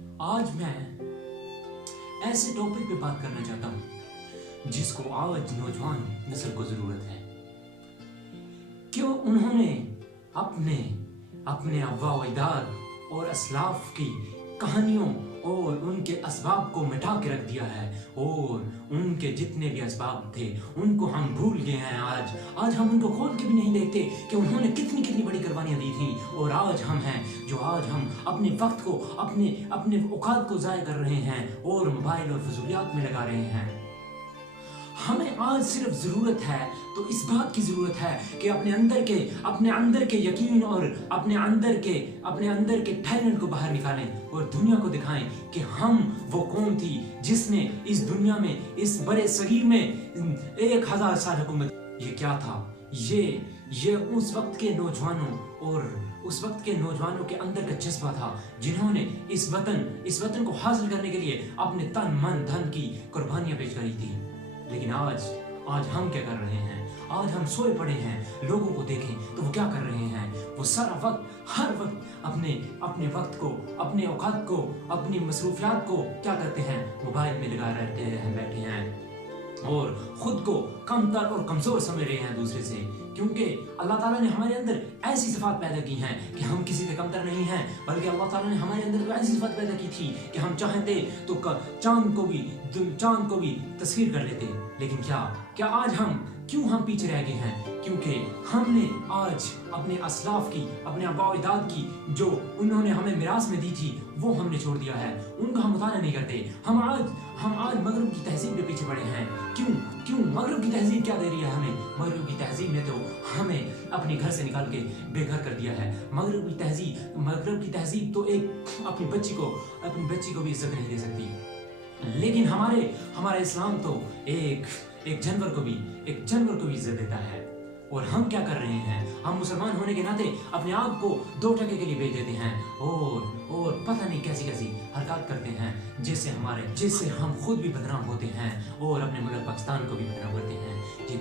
आज मैं ऐसे टॉपिक पे बात करना चाहता हूँ जिसको आज नौजवान नस्ल को जरूरत है। क्यों उन्होंने अपने अपने अब्वा व अजदाद और असलाफ की कहानियों और उनके असबाब को मिटा के रख दिया है, और उनके जितने भी असबाब थे उनको हम भूल गए हैं। आज हम उनको खोल के भी नहीं देखते कि उन्होंने कितनी कितनी बड़ी कुर्बानियां दी थी। और आज हम हैं जो आज हम अपने वक्त को अपने औकात को ज़ाया कर रहे हैं और मोबाइल और फजूलियात में लगा रहे हैं। हमें आज सिर्फ ज़रूरत है तो इस बात की ज़रूरत है कि अपने अंदर के यकीन और अपने अंदर के टैलेंट को बाहर निकालें और दुनिया को दिखाएं कि हम वो कौन थी जिसने इस दुनिया में, इस बड़े सगीर में 1000 साल हुकूमत। ये क्या था? ये उस वक्त के नौजवानों और उस वक्त के नौजवानों के अंदर का जज्बा था जिन्होंने इस वतन को हासिल करने के लिए अपने तन मन धन की कुर्बानियां पेश करी थी। लेकिन आज हम क्या कर रहे हैं? आज हम सोए पड़े हैं। लोगों को देखें तो वो क्या कर रहे हैं? वो हर वक्त अपने वक्त को, अपने औकात को, अपनी मसरूफियात को क्या करते हैं? मोबाइल में लगा रहते हैं, बैठे हैं और खुद को कमतर और कमजोर समझ रहे हैं दूसरे से। क्योंकि अल्लाह ताला ने हमारे अंदर ऐसी सिफात पैदा की हैं कि हम किसी से कमतर नहीं हैं, बल्कि अल्लाह ताला ने हमारे अंदर तो ऐसी सिफात पैदा की थी कि हम चाहते तो चांद को भी तस्वीर कर लेते। लेकिन क्या आज क्यों हम पीछे रह गए हैं? क्योंकि हमने आज अपने असलाफ की, अपने आबा व अजदाद की जो उन्होंने हमें मिरास में दी थी वो हमने छोड़ दिया है। उनका हम मुताला नहीं करते। हम आज मगरब की तहजीब में पीछे पड़े हैं। क्यों मगरब की तहजीब क्या दे रही है हमें? मगरब की तहजीब ने तो हमें अपने घर से निकाल के बेघर कर दिया है। मगरब की तहजीब तो एक अपनी बच्ची को भी इज्जत नहीं दे सकती। लेकिन हमारा इस्लाम तो एक जानवर को भी इज्जत देता है। और हम क्या कर रहे हैं? हम मुसलमान होने के नाते अपने आप को 2 टके के लिए बेच देते हैं और पता नहीं कैसी हरकत करते हैं जिससे हम खुद भी बदनाम होते हैं और अपने मुल्क पाकिस्तान को भी बदनाम करते हैं। ये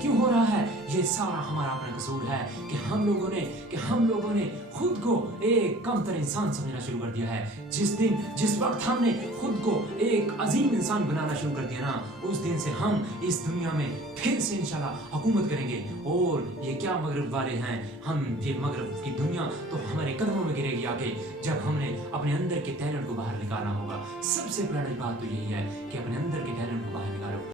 क्यों हो रहा है? ये सारा हमारा अपना कसूर है कि हम लोगों ने खुद को एक कमतर इंसान समझना शुरू कर दिया है। जिस वक्त हमने खुद को एक अजीम इंसान बनाना शुरू कर दिया ना, उस दिन से हम इस दुनिया में फिर से इंशाल्लाह हुकूमत करेंगे। और ये क्या मगरब वाले हैं, ये मगरब की दुनिया तो हमारे कदमों में गिरेगी आके, जब हमने अपने अंदर के टैलेंट को बाहर निकालना होगा। सबसे पहली बात तो यही है कि अपने अंदर के टैलेंट को बाहर निकालो।